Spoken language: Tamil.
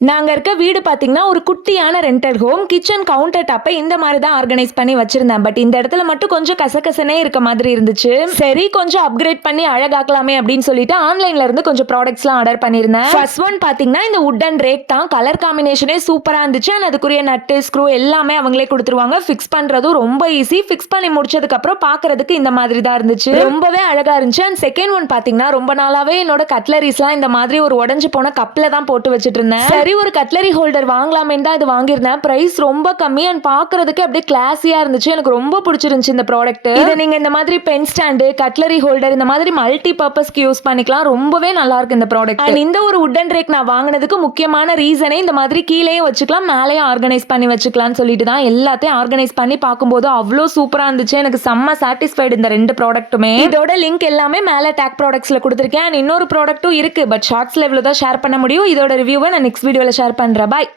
நாங்க இருக்க வீடு பாத்தீங்கன்னா ஒரு குட்டியான ரெண்டட் ஹோம். கிச்சன் கவுண்டர் டாப்பை இந்த மாதிரி தான் ஆர்கனைஸ் பண்ணி வச்சிருந்தேன். பட் இந்த இடத்துல மட்டும் கொஞ்சம் கசகசனே இருக்க மாதிரி இருந்துச்சு. சரி கொஞ்சம் அப்கிரேட் பண்ணி அழகாக்கலாமே அப்படின்னு சொல்லிட்டு ஆன்லைன்ல இருந்து கொஞ்சம் ப்ராடக்ட்ஸ்லாம் ஆர்டர் பண்ணியிருந்தேன். ஃபர்ஸ்ட் ஒன் பாத்தீங்கன்னா இந்த வுடன் ரேக் தான். கலர் காம்பினேஷனே சூப்பரா இருந்துச்சு. அதுக்குரிய நட்டு ஸ்க்ரூ எல்லாமே அவங்களே கொடுத்துருவாங்க. ஃபிக்ஸ் பண்றதும் ரொம்ப ஈஸி. ஃபிக்ஸ் பண்ணி முடிச்சதுக்கு அப்புறம் பாக்குறதுக்கு இந்த மாதிரி தான் இருந்துச்சு. ரொம்பவே அழகா இருந்துச்சு. அண்ட் செகண்ட் ஒன் பாத்தீங்கன்னா ரொம்ப நாளாவே என்னோட கட்லரிஸ்லாம் இந்த மாதிரி ஒரு உடஞ்சு போன கப்ல தான் போட்டு வச்சிட்டு இருந்தேன். சரி ஒரு கட்லரி ஹோல்டர் வாங்கலாமேன்னு தான் இது வாங்கியிருந்தேன். பிரைஸ் ரொம்ப கம்மி அண்ட் பாக்குறதுக்கு அப்படியே கிளாஸியா இருந்துச்சு. எனக்கு ரொம்ப பிடிச்சிருந்துச்சு இந்த ப்ராடக்ட். இதை நீங்க இந்த மாதிரி பென் ஸ்டாண்டு, கட்லரி ஹோல்டர் இந்த மாதிரி மல்டி பர்பஸ்க்கு யூஸ் பண்ணிக்கலாம். ரொம்பவே நல்லா இருக்கு இந்த ப்ராடக்ட். அண்ட் இந்த ஒரு வுடன் ரேக் நான் வாங்கினதுக்கு முக்கியமான ரீசனே இந்த மாதிரி கீழேயும் வச்சுக்கலாம், மேலேயும் ஆர்கனைஸ் பண்ணி வச்சுக்கலாம்னு சொல்லிட்டு தான் எல்லாத்தையும் ஆர்கனைஸ் பண்ணி பார்க்கும்போது அவ்வளோ சூப்பரா இருந்துச்சு. எனக்கு செம்ம சாட்டிஸ்ஃபைடு இந்த ரெண்டு ப்ராடக்ட்டுமே. இதோட லிங்க் எல்லாமே மேலே டேக் ப்ராடக்ட்ஸ்ல கொடுத்துருக்கேன். இன்னொரு ப்ராடக்ட்டும் இருக்கு, பட் ஷார்ட்ஸ்ல இவ்வளோ தான் ஷேர் பண்ண முடியும். இதோட ரிவ்யூவை நான் நெக்ஸ்ட் வீடியோல ஷேர் பண்றேன். பாய்.